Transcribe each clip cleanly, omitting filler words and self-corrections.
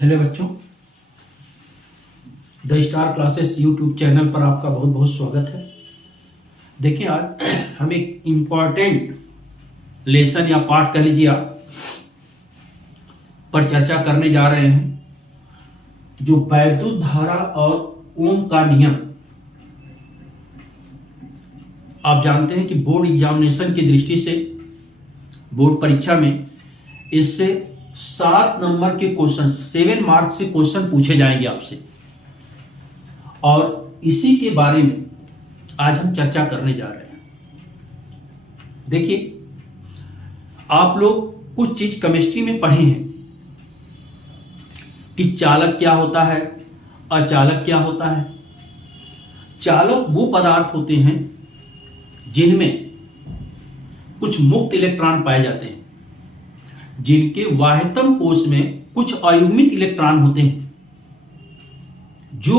Hello बच्चों, the star classes YouTube channel पर आपका बहुत बहुत स्वागत है। देखिए, आज हम एक इम्पॉर्टेंट लेसन या पाठ कह लीजिए आप पर चर्चा करने जा रहे हैं, जो वैद्युत धारा और ओम का नियम। आप जानते हैं कि बोर्ड एग्जामिनेशन की दृष्टि से बोर्ड परीक्षा में इससे 7 नंबर के क्वेश्चन 7 मार्क्स से क्वेश्चन पूछे जाएंगे आपसे, और इसी के बारे में आज हम चर्चा करने जा रहे हैं। देखिए, आप लोग कुछ चीज केमिस्ट्री में पढ़े हैं कि चालक क्या होता है, अचालक क्या होता है। चालक वो पदार्थ होते हैं जिनमें कुछ मुक्त इलेक्ट्रॉन पाए जाते हैं, जिनके वाह्यतम कोश में कुछ अयुग्मित इलेक्ट्रॉन होते हैं, जो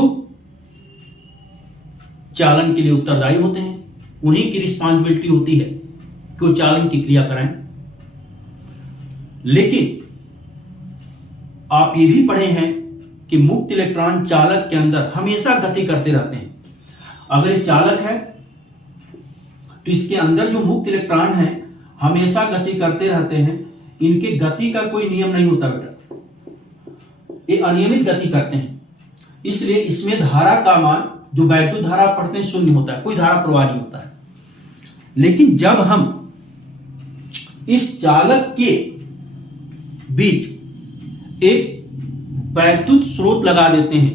चालन के लिए उत्तरदायी होते हैं। उन्हीं की रिस्पॉन्सिबिलिटी होती है कि वो चालन की क्रिया कराएं। लेकिन आप ये भी पढ़े हैं कि मुक्त इलेक्ट्रॉन चालक के अंदर हमेशा गति करते रहते हैं। अगर ये चालक है तो इसके अंदर जो मुक्त इलेक्ट्रॉन है हमेशा गति करते रहते हैं। इनके गति का कोई नियम नहीं होता बेटा, ये अनियमित गति करते हैं। इसलिए इसमें धारा का मान, जो वैद्युत धारा पढ़ते हैं, शून्य होता है, कोई धारा प्रवाह नहीं होता है। लेकिन जब हम इस चालक के बीच एक वैद्युत स्रोत लगा देते हैं,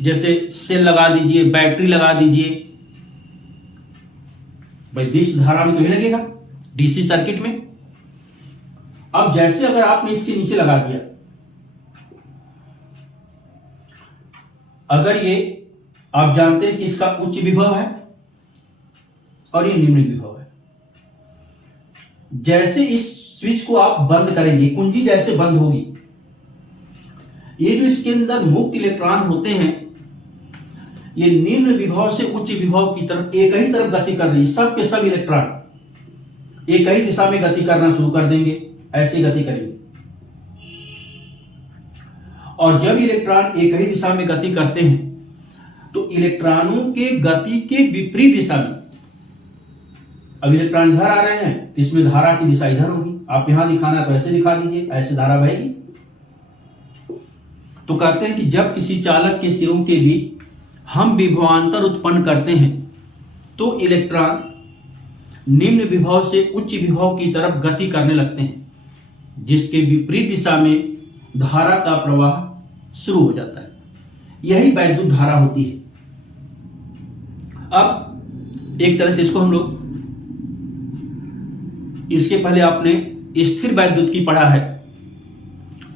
जैसे सेल लगा दीजिए, बैटरी लगा दीजिए, भाई विद्युत धारा में तो ही लगेगा डीसी सर्किट में। अब जैसे अगर आपने इसके नीचे लगा दिया, अगर ये आप जानते हैं कि इसका उच्च विभव है और ये निम्न विभव है, जैसे इस स्विच को आप बंद करेंगे, कुंजी जैसे बंद होगी, ये जो इसके अंदर मुक्त इलेक्ट्रॉन होते हैं, ये निम्न विभव से उच्च विभव की तरफ एक ही तरफ गति कर रही है। सब के सब इलेक्ट्रॉन एक ही दिशा में गति करना शुरू कर देंगे, ऐसी गति करेंगे। और जब इलेक्ट्रॉन एक ही दिशा में गति करते हैं तो इलेक्ट्रॉनों के गति के विपरीत दिशा में, अब इलेक्ट्रॉन इधर आ रहे हैं तो इसमें धारा की दिशा इधर होगी। आप यहां दिखाना है तो ऐसे दिखा दीजिए, ऐसे धारा बहेगी। तो कहते हैं कि जब किसी चालक के सिरों के बीच हम विभवांतर उत्पन्न करते हैं तो इलेक्ट्रॉन निम्न विभव से उच्च विभव की तरफ गति करने लगते हैं, जिसके विपरीत दिशा में धारा का प्रवाह शुरू हो जाता है। यही वैद्युत धारा होती है। अब एक तरह से इसको हम लोग, इसके पहले आपने स्थिर वैद्युत की पढ़ा है,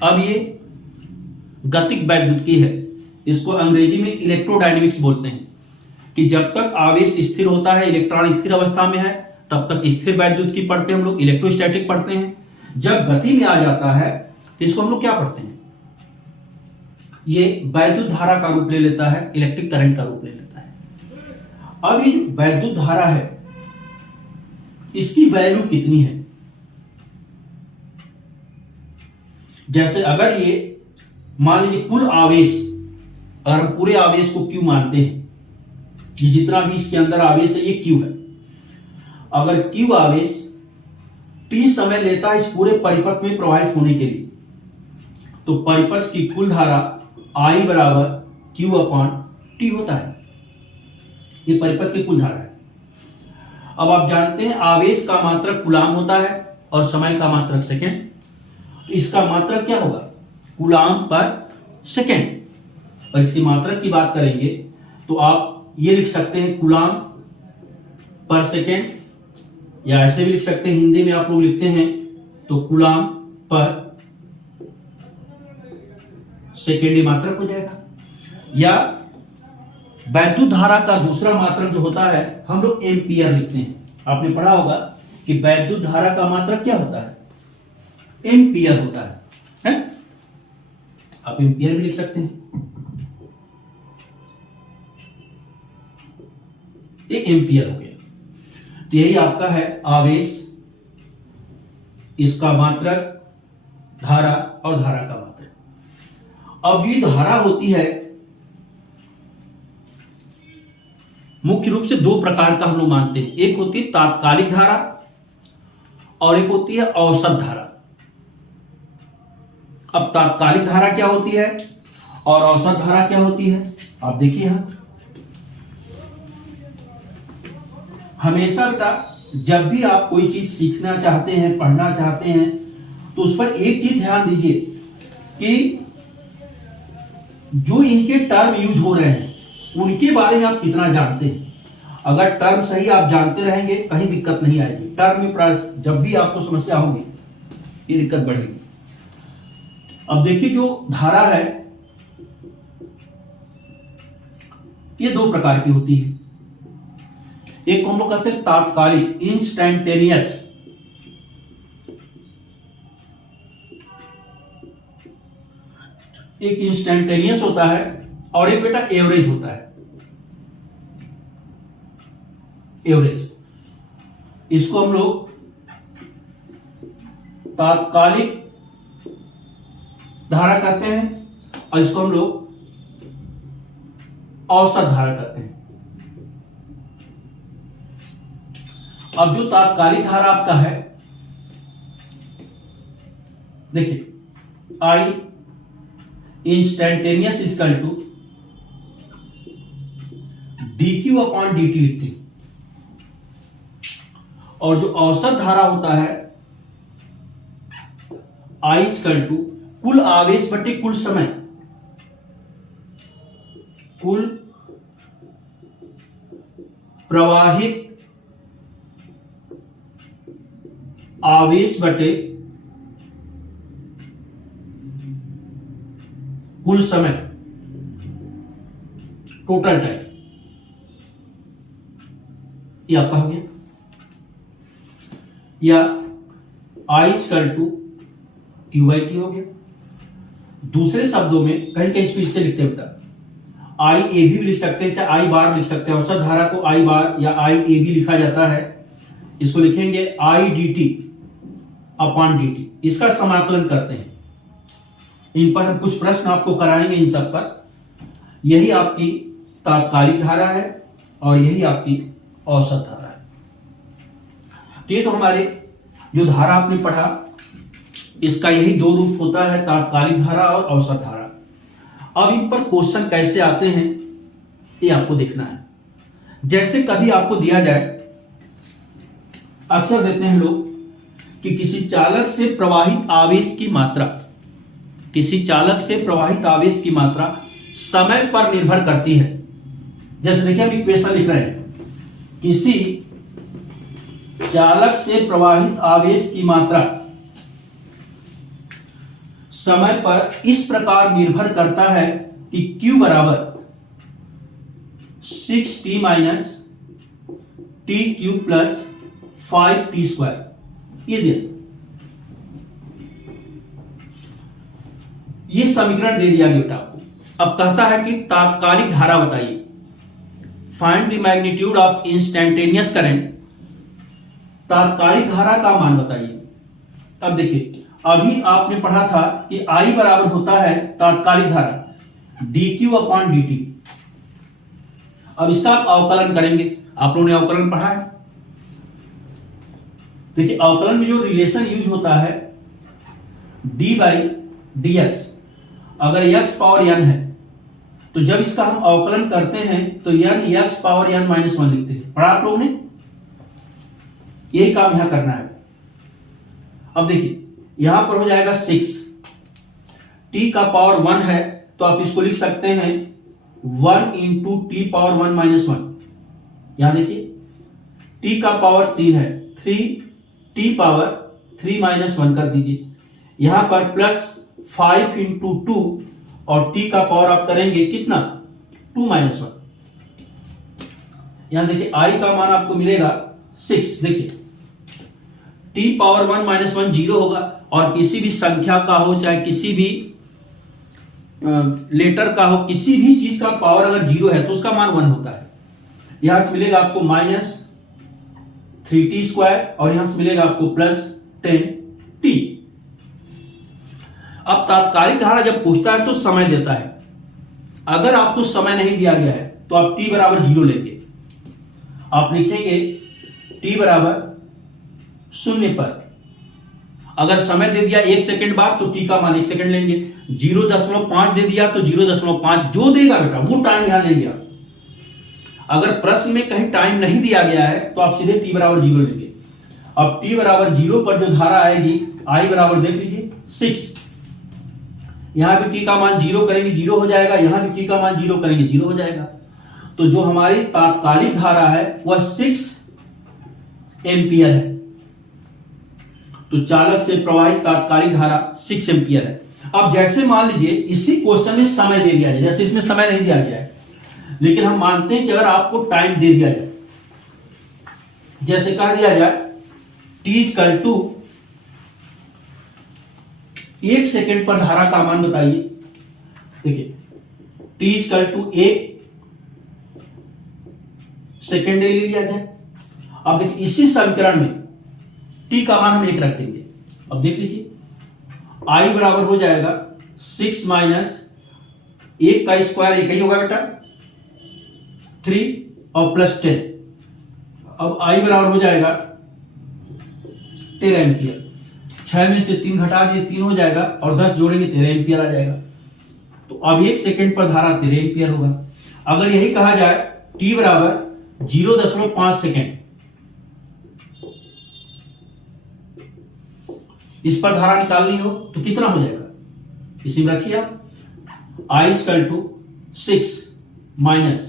अब ये गतिक वैद्युत की है। इसको अंग्रेजी में इलेक्ट्रोडायनेमिक्स बोलते हैं कि जब तक आवेश स्थिर होता है, इलेक्ट्रॉन स्थिर अवस्था में है, तब तक स्थिर वैद्युत की पढ़ते हैं हम लोग, इलेक्ट्रोस्टैटिक पढ़ते हैं। जब गति में आ जाता है तो इसको हम लोग क्या पढ़ते हैं, ये वैद्युत धारा का रूप ले लेता है, इलेक्ट्रिक करंट का रूप ले लेता है। अब ये वैद्युत धारा है, इसकी वैल्यू कितनी है। जैसे अगर ये मान लीजिए कुल आवेश, अगर हम पूरे आवेश को Q मानते हैं कि जितना भी इसके अंदर आवेश है ये Q है, अगर Q आवेश T समय लेता है इस पूरे परिपथ में प्रवाहित होने के लिए, तो परिपथ की कुल धारा I बराबर Q/T होता है। ये परिपथ की कुल धारा है। अब आप जानते हैं आवेश का मात्रक कूलाम होता है और समय का मात्रक सेकेंड। तो इसका मात्रक क्या होगा, कूलाम पर सेकेंड। और इसकी मात्रक की बात करेंगे तो आप ये लिख सकते हैं कूलाम पर सेकेंड, या ऐसे भी लिख सकते हैं, हिंदी में आप लोग लिखते हैं तो कूलाम पर सेकेंड ही मात्रक हो जाएगा। या वैद्युत धारा का दूसरा मात्रक जो होता है हम लोग एम्पियर लिखते हैं। आपने पढ़ा होगा कि वैद्युत धारा का मात्रक क्या होता है, एम्पियर होता है? आप एम्पियर भी लिख सकते हैं, ये एम्पियर हो गया। तो यही आपका है आवेश, इसका मात्रक, धारा और धारा का मात्रक। अब ये धारा होती है, मुख्य रूप से दो प्रकार का हम लोग मानते हैं। एक होती है तात्कालिक धारा और एक होती है औसत धारा। अब तात्कालिक धारा क्या होती है और औसत धारा क्या होती है, आप देखिए यहां। हमेशा बेटा जब भी आप कोई चीज सीखना चाहते हैं, पढ़ना चाहते हैं, तो उस पर एक चीज ध्यान दीजिए कि जो इनके टर्म यूज हो रहे हैं उनके बारे में आप कितना जानते हैं। अगर टर्म सही आप जानते रहेंगे कहीं दिक्कत नहीं आएगी। टर्म में जब भी आपको समस्या होगी ये दिक्कत बढ़ेगी। अब देखिए जो धारा है ये दो प्रकार की होती है। एक को हम लोग कहते हैं तात्कालिक, इंस्टैंटेनियस। एक इंस्टैंटेनियस होता है और एक बेटा एवरेज होता है। एवरेज, इसको हम लोग तात्कालिक धारा कहते हैं और इसको हम लोग औसत धारा कहते हैं। अब जो तात्कालिक धारा आपका है, देखिए I instantaneous equal to dq upon dt लिखते हैं। और जो औसत धारा होता है I इक्वल टू कुल आवेश बटे कुल समय, कुल प्रवाहित आवेश बटे कुल समय, टोटल टाइम। ये आपका हो गया। या I equal to Q by T हो गया। दूसरे शब्दों में कहीं कहीं स्पीड से लिखते हैं, आई ए भी लिख सकते हैं, चाहे आई बार लिख सकते हैं। औसत धारा को आई बार या आई ए भी लिखा जाता है। इसको लिखेंगे I D T upon D T. इसका समाकलन करते हैं। इन पर हम कुछ प्रश्न आपको कराएंगे इन सब पर। यही आपकी तात्कालिक धारा है और यही आपकी औसत धारा है। तो ये तो हमारे जो धारा आपने पढ़ा इसका यही दो रूप होता है, तात्कालिक धारा और औसत धारा। अब इन पर क्वेश्चन कैसे आते हैं ये आपको देखना है। जैसे कभी आपको दिया जाए, अक्सर देते हैं लोग कि किसी चालक से प्रवाहित आवेश की मात्रा, किसी चालक से प्रवाहित आवेश की मात्रा समय पर निर्भर करती है। जैसे देखिए हम इक्वेशन लिख रहे हैं, किसी चालक से प्रवाहित आवेश की मात्रा समय पर इस प्रकार निर्भर करता है कि Q बराबर 6t minus T Q plus 5t square. ये दिया, ये समीकरण दे दिया गया आपको। अब कहता है कि तात्कालिक धारा बताइए, find the magnitude of instantaneous current. तात्कालिक धारा का मान बताइए। अब देखिए अभी आपने पढ़ा था कि I बराबर होता है तात्कालिक धारा dq अपॉन dt। अब इसका आप अवकलन करेंगे। आप लोगों ने अवकलन पढ़ा है। देखिए अवकलन में जो रिलेशन यूज होता है d बाई डी एक्स। अगर x पावर n है तो जब इसका हम अवकलन करते हैं तो n x power n minus 1 लिखते हैं। पढ़ा आप लोगों ने? यही काम यहां करना है। अब देखिए यहां पर हो जाएगा 6, t का पावर 1 है तो आप इसको लिख सकते हैं 1 इंटू टी पावर 1 माइनस 1। यहां देखिए t का पावर 3 है, 3 t पावर 3 माइनस 1 कर दीजिए। यहां पर प्लस 5 इंटू 2 और t का पावर आप करेंगे कितना 2 माइनस 1। यहां देखिए i का मान आपको मिलेगा 6। देखिए t पावर 1 माइनस 1 जीरो होगा और किसी भी संख्या का हो चाहे किसी भी लेटर का हो, किसी भी चीज का पावर अगर जीरो है तो उसका मान 1 होता है। यहां से मिलेगा आपको माइनस 3t स्क्वायर और यहां से मिलेगा आपको प्लस 10t। अब तात्कालिक धारा जब पूछता है तो समय देता है। अगर आपको समय नहीं दिया गया है तो आप t बराबर 0 लेंगे। आप लिखेंगे t बराबर 0 पर। अगर समय दे दिया 1 सेकंड बाद तो t का मान 1 सेकंड लेंगे। 0.5 दे दिया तो 0.5 जो देगा बेटा वो टाइम यहां लेंगे आप। अगर प्रश्न में कहीं टाइम नहीं दिया गया है तो आप सीधे t बराबर 0 लेंगे। अब t बराबर 0 पर जो धारा आएगी I बराबर देख लीजिए 6। यहां भी t का मान 0 करेंगे 0 हो जाएगा, यहां भी t का मान 0 करेंगे 0 हो जाएगा। तो जो हमारी तात्कालिक धारा है वह 6 एम्पियर है। तो चालक से प्रवाहित तात्कालिक धारा 6 एम्पियर है। अब जैसे मान लीजिए इसी क्वेश्चन में समय दे दिया जाए, जैसे इसमें समय नहीं दिया गया है लेकिन हम मानते हैं कि अगर आपको टाइम दे दिया जाए, जैसे कह दिया जाए t इक्वल टू 1 सेकेंड पर धारा का मान बताइए। देखिए t इक्वल टू 1 सेकेंड ले लिया जाए। अब देखिए इसी समीकरण में t का मान हम 1 रख देंगे। अब देख लीजिए I बराबर हो जाएगा 6 माइनस 1 का स्क्वायर 1 ही होगा बेटा 3 और प्लस 10। अब I बराबर हो जाएगा 13 एम्पियर। 6 में से 3 घटा दिए 3 हो जाएगा और 10 जोड़ेंगे 13 एम्पियर आ जाएगा। तो अब 1 सेकेंड पर धारा 13 एम्पियर होगा। अगर यही कहा जाए t बराबर 0.5 सेकेंड, इस पर धारा निकालनी हो तो कितना हो जाएगा, इसी में रखिए आप I equal to 6 minus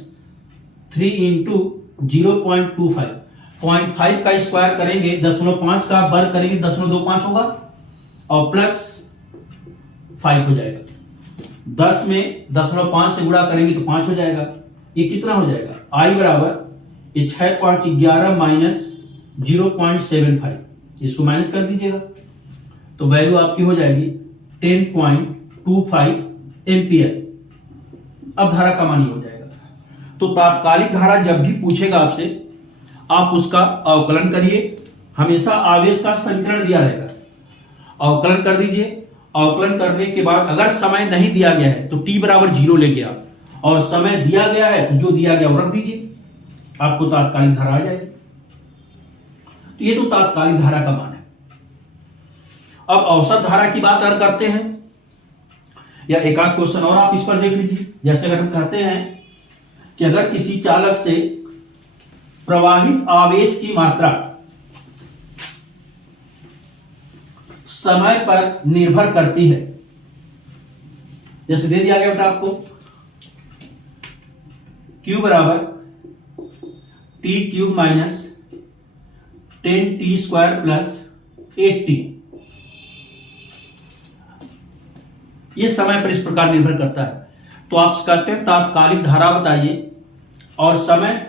3 into 0.25। 0.5 का स्क्वायर करेंगे 0.5 का वर्ग करेंगे 0.25 होगा और प्लस 5 हो जाएगा। 10 में 0.5 से गुणा करेंगे तो 5 हो जाएगा। ये कितना हो जाएगा I बराबर 6 5 11 माइनस 0.75। इसको माइनस कर दीजिएगा तो वैल्यू आपकी हो जाएगी 10.25 एम्पियर। अब धारा का मान हो जाएगा। तो तात्कालिक धारा जब भी पूछेगा आपसे आप उसका अवकलन करिए। हमेशा आवेश का समीकरण दिया रहेगा, अवकलन कर दीजिए। अवकलन करने के बाद अगर समय नहीं दिया गया है तो t बराबर 0 लेंगे आप, और समय दिया गया है तो जो दिया गया वो रख दीजिए, आपको तात्कालिक धारा आ जाएगी। तो ये तो तात्कालिक धारा का मान है। अब औसत धारा की बात अगर करते हैं या एक आध क्वेश्चन और आप इस पर देख लीजिए। जैसे अगर हम कहते हैं कि अगर किसी चालक से प्रवाहित आवेश की मात्रा समय पर निर्भर करती है, जैसे दे दिया गया बेटा आपको Q बराबर t cube minus 10t square plus 8t। ये समय पर इस प्रकार निर्भर करता है। तो आप कहते हैं तात्कालिक धारा बताइए और समय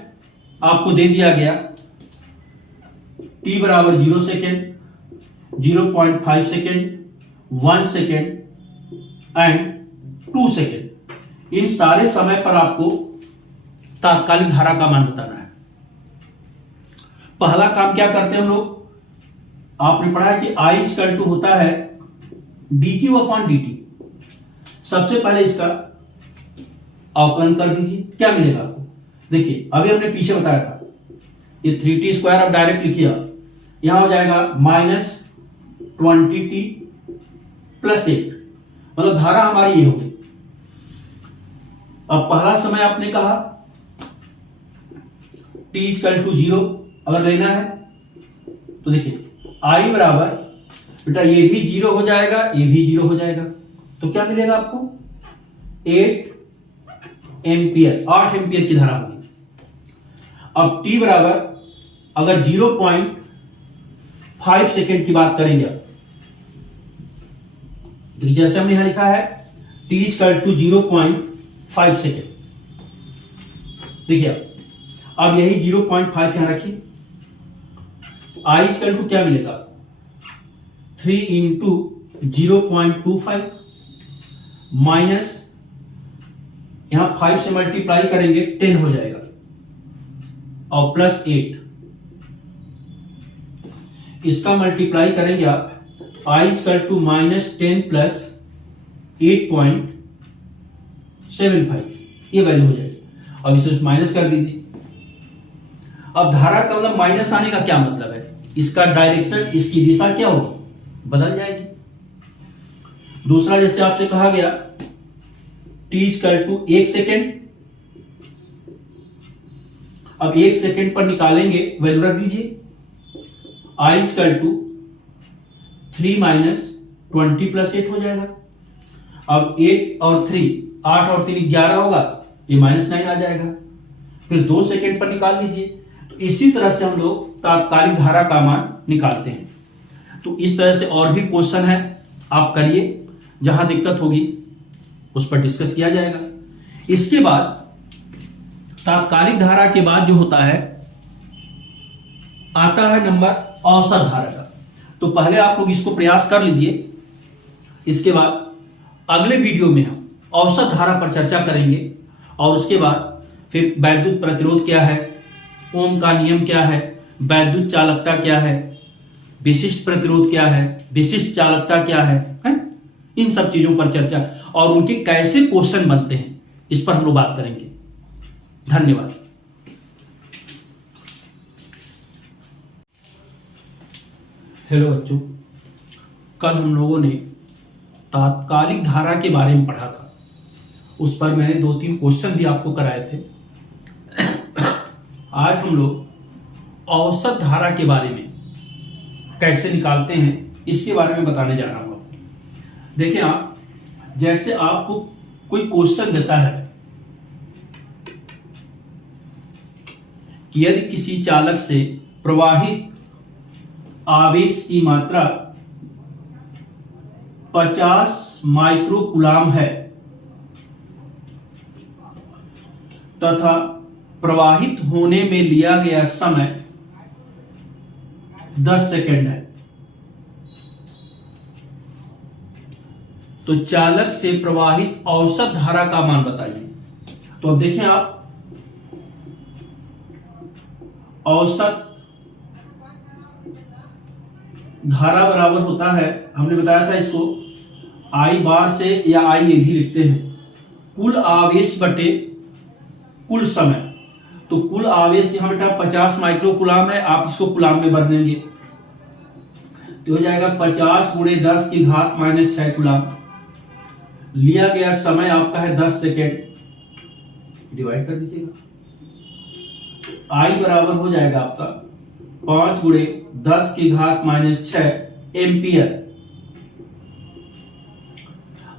आपको दे दिया गया t बराबर 0 second, 0.5 second, 1 second and 2 second. इन सारे समय पर आपको तात्कालिक धारा का मान बताना है। पहला काम क्या करते हैं हम लोग, आपने पढ़ा है कि I इक्वल टू होता है dq अपॉन dt। सबसे पहले इसका अवकलन कर दीजिए, क्या मिलेगा आपको। देखिए अभी हमने पीछे बताया था ये 3t स्क्वायर आप डायरेक्ट लिखिए, यहां हो जाएगा माइनस 20t प्लस 8, मतलब धारा हमारी ये हो गई। अब पहला समय आपने कहा t इक्वल टू 0 अगर लेना है तो देखिए I बराबर बेटा ये भी 0 हो जाएगा, ये भी 0 हो जाएगा, तो क्या मिलेगा आपको 8 एम्पियर, 8 एम्पियर की धारा होगी। अब t बराबर अगर 0.5 सेकेंड की बात करेंगे आप, तो जैसे हमने यहां लिखा है t इक्वल टू 0.5 सेकेंड। देखिए अब यही 0.5 यहां रखिए। I इक्वल टू क्या मिलेगा 3 इंटू 0.25 माइनस यहां 5 से मल्टीप्लाई करेंगे 10 हो जाएगा और प्लस 8, इसका मल्टीप्लाई करेंगे आप I equal to minus 10 plus 8.75 ये वैल्यू हो जाएगी। अब इसे माइनस कर दीजिए। अब धारा का मतलब माइनस आने का क्या मतलब है, इसका डायरेक्शन, इसकी दिशा क्या होगी, बदल जाएगी। दूसरा, जैसे आपसे कहा गया t इक्वल टू 1 सेकेंड। अब 1 सेकेंड पर निकालेंगे, वैल्यू रख दीजिए। i equal to 3 minus 20 plus 8 हो जाएगा। अब 8 और 3, 8 और 3 11 होगा, ये -9 आ जाएगा। फिर 2 सेकेंड पर निकाल लीजिए। तो इसी तरह से हम लोग तात्कालिक धारा का मान निकालते हैं। तो इस तरह से और भी क्वेश्चन है, आप करिए, जहां दिक्कत होगी उस पर डिस्कस किया जाएगा। इसके बाद तात्कालिक धारा के बाद जो होता है, आता है नंबर औसत धारा का। तो पहले आप लोग इसको प्रयास कर लीजिए, इसके बाद अगले वीडियो में हम औसत धारा पर चर्चा करेंगे, और उसके बाद फिर वैद्युत प्रतिरोध क्या है, ओम का नियम क्या है, वैद्युत चालकता क्या है, विशिष्ट प्रतिरोध क्या है, विशिष्ट चालकता क्या है? इन सब चीजों पर चर्चा, और उनके कैसे क्वेश्चन बनते हैं, इस पर हम लोग बात करेंगे। धन्यवाद। हेलो बच्चों, कल हम लोगों ने तात्कालिक धारा के बारे में पढ़ा था। उस पर मैंने 2-3 क्वेश्चन भी आपको कराए थे। आज हम लोग औसत धारा के बारे में कैसे निकालते हैं, इसके बारे में बताने जा रहा हूं आपको। देखिए, आप जैसे आपको कोई क्वेश्चन देता है कि यदि किसी चालक से प्रवाहित आवेश की मात्रा 50 माइक्रोकूलाम है तथा प्रवाहित होने में लिया गया समय 10 सेकेंड है, तो चालक से प्रवाहित औसत धारा का मान बताइए। तो अब देखें आप, औसत धारा बराबर होता है, हमने बताया था इसको आई बार से या आई ए भी लिखते हैं, कुल आवेश बटे कुल समय। तो कुल आवेश यहां बेटा 50 माइक्रोकूलाम है, आप इसको कूलाम में बदलेंगे तो हो जाएगा 50 × 10 की घात -6 कूलाम। लिया गया समय आपका है 10 सेकेंड, डिवाइड कर दीजिएगा। आई बराबर हो जाएगा आपका 5 × 10 की घात -6 एम्पियर।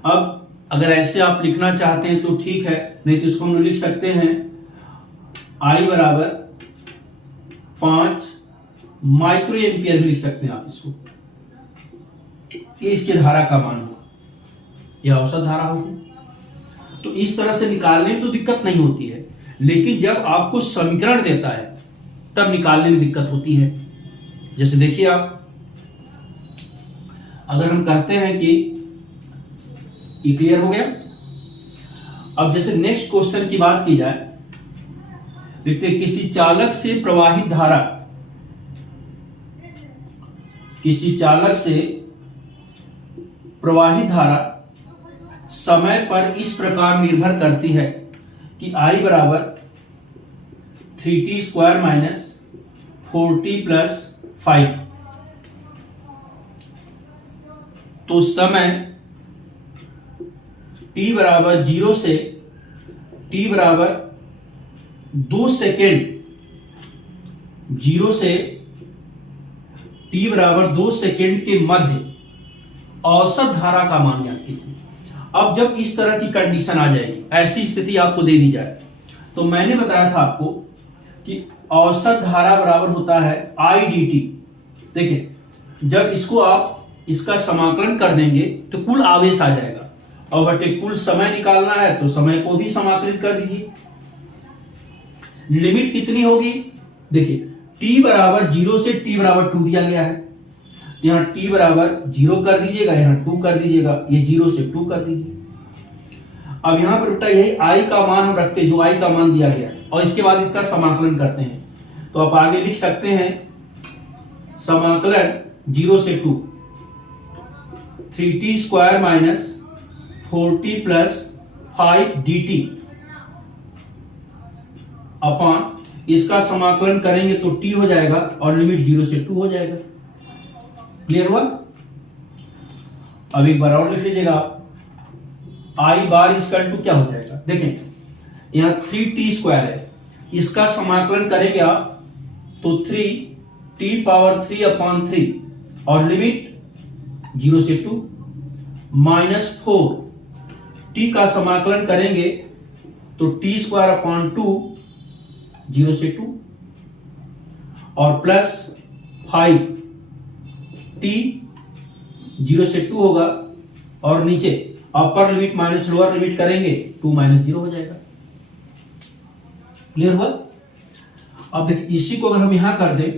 अब अगर ऐसे आप लिखना चाहते हैं तो ठीक है, नहीं तो इसको हम लिख सकते हैं आई बराबर 5 माइक्रो एम्पियर भी लिख सकते हैं आप इसको। ये इसके धारा का मान होगा, यह औसत धारा होगी। तो इस तरह से निकालने में तो दिक्कत नहीं होती है, लेकिन जब आपको समीकरण देता है तब निकालने में दिक्कत होती है। जैसे देखिए आप, अगर हम कहते हैं कि ये क्लियर हो गया। अब जैसे नेक्स्ट क्वेश्चन की बात की जाए, देखते हैं किसी चालक से प्रवाहित धारा, किसी चालक से प्रवाहित धारा समय पर इस प्रकार निर्भर करती है कि I बराबर 3t² - 4t + 5। तो समय t बराबर 0 से t बराबर 2 सेकेंड, 0 से t बराबर 2 सेकेंड के मध्य औसत धारा का मान ज्ञात कीजिए। अब जब इस तरह की कंडीशन आ जाएगी, ऐसी स्थिति आपको दे दी जाए, तो मैंने बताया था आपको कि औसत धारा बराबर होता है I dt। देखिए, जब इसको आप इसका समाकलन कर देंगे तो कुल आवेश आ जाएगा, और बटे कुल समय निकालना है तो समय को भी समाकलित कर दीजिए। लिमिट कितनी होगी, देखिए t बराबर 0 से t बराबर 2 दिया गया है, यहां t बराबर 0 कर दीजिएगा, यहां 2 कर दीजिएगा, ये 0 से 2 कर दीजिए। अब यहां पर बेटा यही I का मान हम रखते हैं, जो I का मान दिया गया है, और इसके बाद इसका समाकलन करते हैं। तो आप आगे लिख सकते हैं समाकलन 0 से 2, 3t² - 40 प्लस 5 dt अपॉन इसका समाकलन करेंगे तो t हो जाएगा और लिमिट 0 से 2 हो जाएगा। क्लियर हुआ? अब एक बार और लिख लीजिएगा, आई बार इक्वल टू क्या हो जाएगा, देखें यहां 3t² है, इसका समाकलन करेंगे आप तो 3t³ और लिमिट 0 से 2 माइनस 4 t का समाकलन करेंगे तो t²/2 0 से 2 और प्लस 5 t 0 से 2 होगा और नीचे upper limit minus lower limit करेंगे 2 - 0 हो जाएगा। क्लियर हुआ? अब देखिए इसी को अगर हम यहां कर दें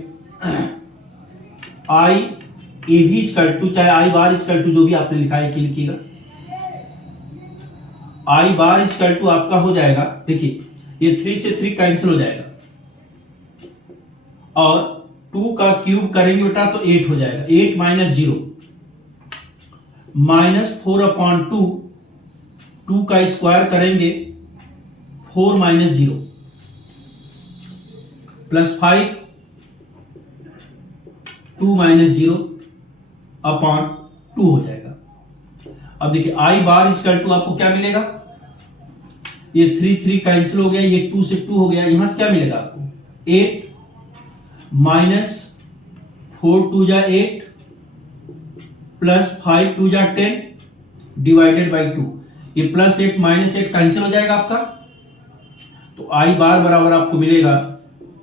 आई ए भी इक्वल टू, चाहे आई बार इक्वल टू जो भी आपने लिखा है लिखिएगा, आई बार इक्वल टू आपका हो जाएगा, देखिए ये 3 से 3 कैंसिल हो जाएगा और 2 का क्यूब करेंगे बेटा तो 8 हो जाएगा, 8 - 0 माइनस 4/2, 2 का स्क्वायर करेंगे 4 - 0 प्लस 5 2 - 0 अपॉन 2 हो जाएगा। अब देखिए आई बार इक्वल टू आपको क्या मिलेगा, ये 3 3 कैंसिल हो गया, ये 2 से 2 हो गया, यहां से क्या मिलेगा आपको 8 माइनस 4 2 जा 8 प्लस 5 2 जा 10 डिवाइडेड बाई 2, ये प्लस 8 माइनस 8 कैंसिल हो जाएगा आपका, तो आई बार बराबर आपको मिलेगा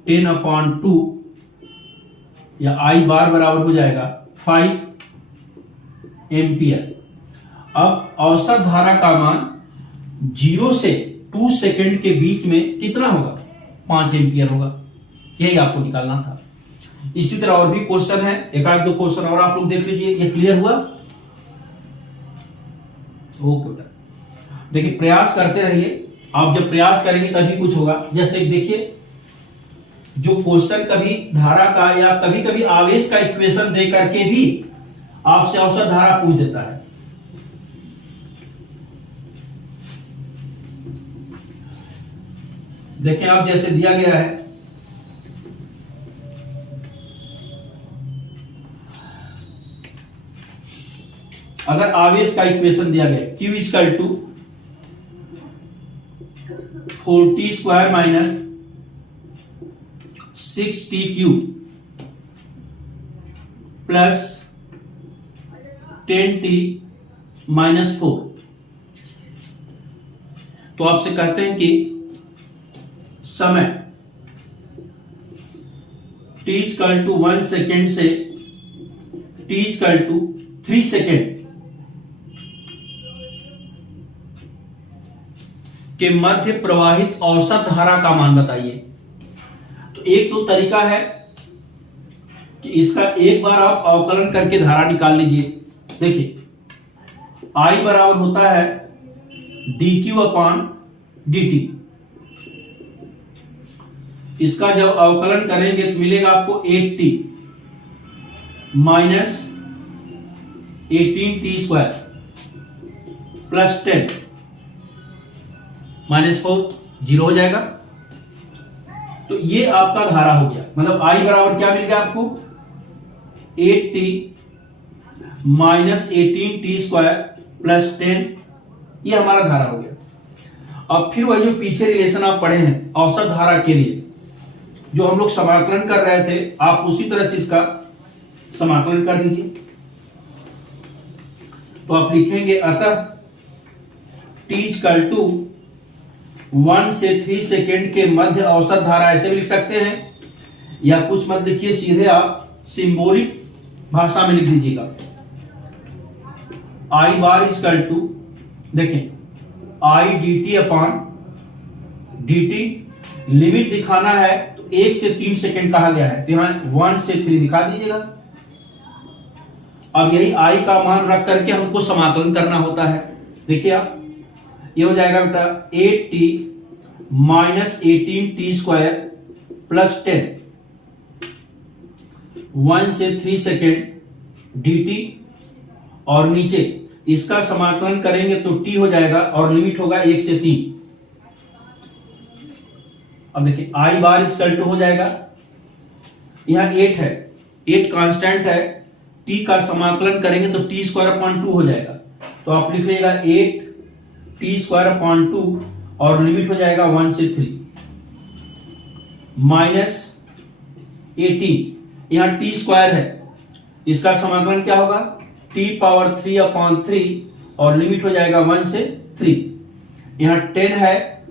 10/2 या आई बार बराबर हो जाएगा 5 एम्पियर। अब औसत धारा का मान 0 से 2 सेकंड के बीच में कितना होगा, 5 एम्पियर होगा, यही आपको निकालना था। इसी तरह और भी क्वेश्चन है, एक आध दो क्वेश्चन और आप लोग देख लीजिए। ये क्लियर हुआ? ओके बेटा, देखिए प्रयास करते रहिए, आप जब प्रयास करेंगे तभी कुछ होगा। जैसे देखिए जो क्वेश्चन कभी धारा का या कभी कभी आवेश का इक्वेशन दे करके भी आपसे औसत धारा पूछ देता है। देखें आप, जैसे दिया गया है अगर आवेश का इक्वेशन दिया गया Q = 40² minus 6t³ plus 10t - 4, तो आपसे कहते हैं कि समय t = 1 सेकेंड से t = 3 सेकेंड के मध्य प्रवाहित औसत धारा का मान बताइए। तो एक तो तरीका है कि इसका एक बार आप अवकलन करके धारा निकाल लीजिए। देखिए I बराबर होता है dq/dt, इसका जब अवकलन करेंगे तो मिलेगा आपको 8t माइनस 18t² प्लस 10 -4 0 हो जाएगा। तो ये आपका धारा हो गया, मतलब I बराबर क्या मिल गया आपको 8t माइनस 18t² प्लस 10, ये हमारा धारा हो गया। अब फिर वही जो पीछे रिलेशन आप पढ़े हैं औसत धारा के लिए जो हम लोग समाकलन कर रहे थे, आप उसी तरह से इसका समाकलन कर दीजिए। तो आप लिखेंगे अतः t = 1 से 3 सेकेंड के मध्य औसत धारा, ऐसे भी लिख सकते हैं या कुछ मत लिखिए, सीधे आप सिंबॉलिक भाषा में लिख दीजिएगा। I बार = देखें I dt/dt, लिमिट दिखाना है तो 1 से 3 सेकेंड कहा गया है, तो यहां 1 से 3 दिखा दीजिएगा। अब यही I का मान रख करके हमको समाकलन करना होता है। देखिए आप, ये हो जाएगा बेटा 8t माइनस 18t² प्लस 10 1 से 3 सेकेंड dt और नीचे इसका समाकलन करेंगे तो t हो जाएगा और लिमिट होगा 1 से 3। अब देखिए i बार इक्वल टू हो जाएगा, यहाँ 8 है, 8 कांस्टेंट है, t का समाकलन करेंगे तो t स्क्वायर अपॉन 2 हो जाएगा। तो आप लिख लीजिएगा 8 t स्क्वायर अपॉन 2 और लिमिट हो जाएगा 1 से 3 माइनस 18, यहाँ t स्क्वायर है, इसका समाकलन क्या होगा t पावर 3 अपॉन 3 और लिमिट हो जाएगा 1 से 3। यहाँ 10 है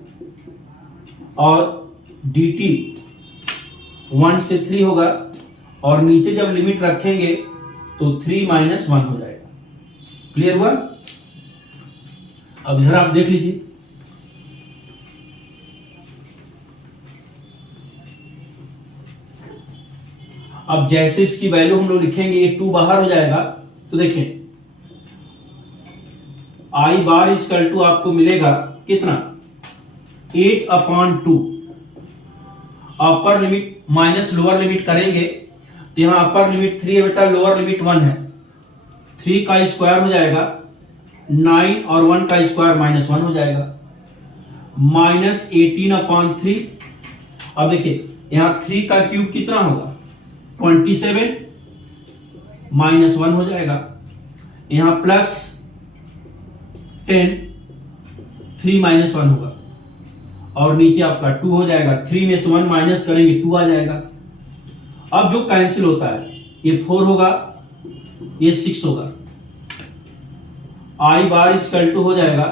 और dt 1 से 3 होगा और नीचे जब लिमिट रखेंगे तो 3 माइनस 1 हो जाएगा। क्लियर हुआ? अब इधर आप देख लीजिए, अब जैसे इसकी वैल्यू हम लोग लिखेंगे ये 2 बाहर हो जाएगा, तो देखें i बार इक्वल टू आपको मिलेगा कितना 8 upon 2, upper limit minus lower limit करेंगे तो यहां अपर लिमिट 3 है बेटा, लोअर लिमिट 1 है, 3 का स्क्वायर हो जाएगा 9 और 1 का स्क्वायर माइनस 1 हो जाएगा, माइनस 18 अपॉन 3। अब देखिए यहां 3 का क्यूब कितना होगा 27 माइनस 1 हो जाएगा, यहां प्लस 10 3 माइनस 1 होगा और नीचे आपका 2 हो जाएगा, 3 में से 1 माइनस करेंगे 2 आ जाएगा। अब जो कैंसिल होता है ये 4 होगा, ये 6 होगा, i बार इक्वल टू हो जाएगा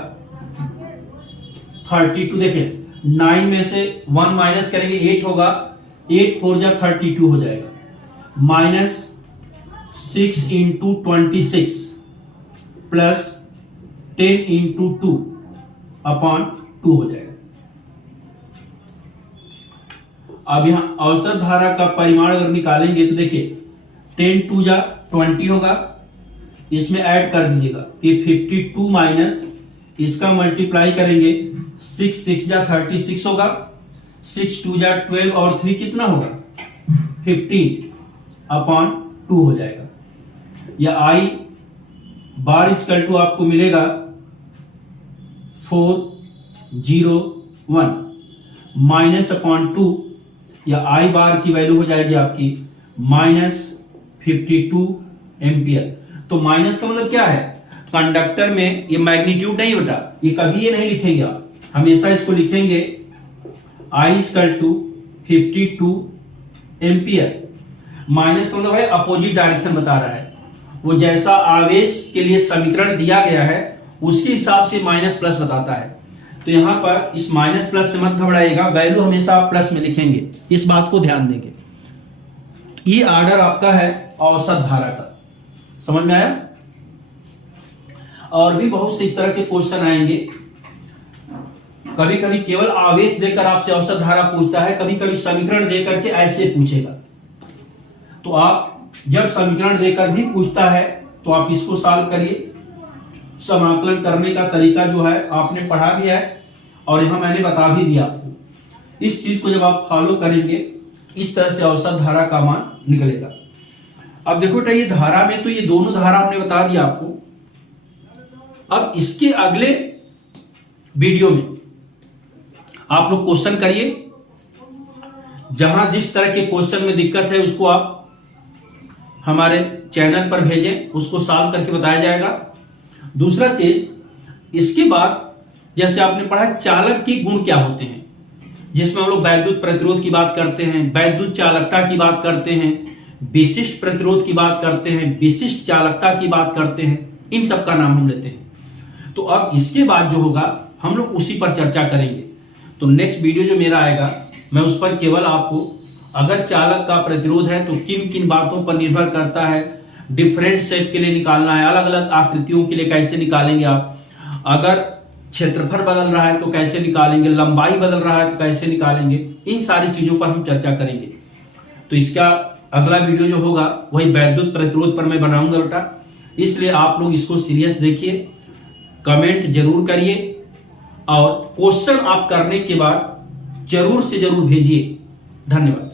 32। देखिए 9 में से 1 माइनस करेंगे 8 होगा, 8 4 जा 32 हो जाएगा, minus 6 into 26 plus 10 into 2 upon 2 हो जाएगा। अब यहां औसत धारा का परिमाण अगर निकालेंगे तो देखिए 10 2 जा 20 होगा, इसमें ऐड कर दीजिएगा कि 52 माइनस इसका मल्टीप्लाई करेंगे 6 6 जा 36 होगा, 6 2 जा 12 और 3 कितना होगा 15 अपॉन 2 हो जाएगा। या i बार इक्वल टू आपको मिलेगा 401 माइनस अपॉन 2, या i बार की वैल्यू हो जाएगी आपकी माइनस 52 एम्पियर। तो माइनस का मतलब क्या है, कंडक्टर में ये मैग्नीट्यूड नहीं बेटा, ये कभी ये नहीं लिखेंगे आप, हमेशा इसको लिखेंगे i equal to 52 ampere. Minus का मतलब है अपोजिट डायरेक्शन बता रहा है, वो जैसा आवेश के लिए समीकरण दिया गया है उसके हिसाब से माइनस प्लस बताता है। तो यहां पर इस माइनस प्लस से मत घबराइएगा, वैल्यू हमेशा आप प्लस में लिखेंगे, इस बात को ध्यान देंगे। ये ऑर्डर आपका है औसत धारा का, समझ में आया? और भी बहुत से इस तरह के क्वेश्चन आएंगे, कभी कभी केवल आवेश देकर आपसे औसत धारा पूछता है, कभी कभी समीकरण देकर के ऐसे पूछेगा। तो आप जब समीकरण देकर भी पूछता है तो आप इसको सॉल्व करिए। समाकलन करने का तरीका जो है आपने पढ़ा भी है और यहां मैंने बता भी दिया आपको। इस चीज को जब आप फॉलो करेंगे इस तरह से औसत धारा का मान निकलेगा। अब देखो ये धारा में तो ये दोनों धारा हमने बता दिया आपको। अब इसके अगले वीडियो में आप लोग क्वेश्चन करिए, जहां जिस तरह के क्वेश्चन में दिक्कत है उसको आप हमारे चैनल पर भेजें, उसको सॉल्व करके बताया जाएगा। दूसरा चीज, इसके बाद जैसे आपने पढ़ा चालक के गुण क्या होते हैं, जिसमें हम लोग वैद्युत प्रतिरोध की बात करते हैं, वैद्युत चालकता की बात करते हैं, विशिष्ट प्रतिरोध की बात करते हैं, विशिष्ट चालकता की बात करते हैं, इन सब का नाम हम लेते हैं। तो अब इसके बाद जो होगा हम लोग उसी पर चर्चा करेंगे। तो नेक्स्ट वीडियो जो मेरा आएगा मैं उस पर केवल आपको अगर चालक का प्रतिरोध है तो किन किन बातों पर निर्भर करता है, डिफरेंट शेप के लिए निकालना है, अलग अलग आकृतियों के लिए कैसे निकालेंगे आप, अगर क्षेत्रफल बदल रहा है तो कैसे निकालेंगे, लंबाई बदल रहा है तो कैसे निकालेंगे, इन सारी चीजों पर हम चर्चा करेंगे। तो इसका अगला वीडियो जो होगा वही वैद्युत प्रतिरोध पर मैं बनाऊंगा बेटा, इसलिए आप लोग इसको सीरियस देखिए, कमेंट जरूर करिए और क्वेश्चन आप करने के बाद जरूर से जरूर भेजिए। धन्यवाद।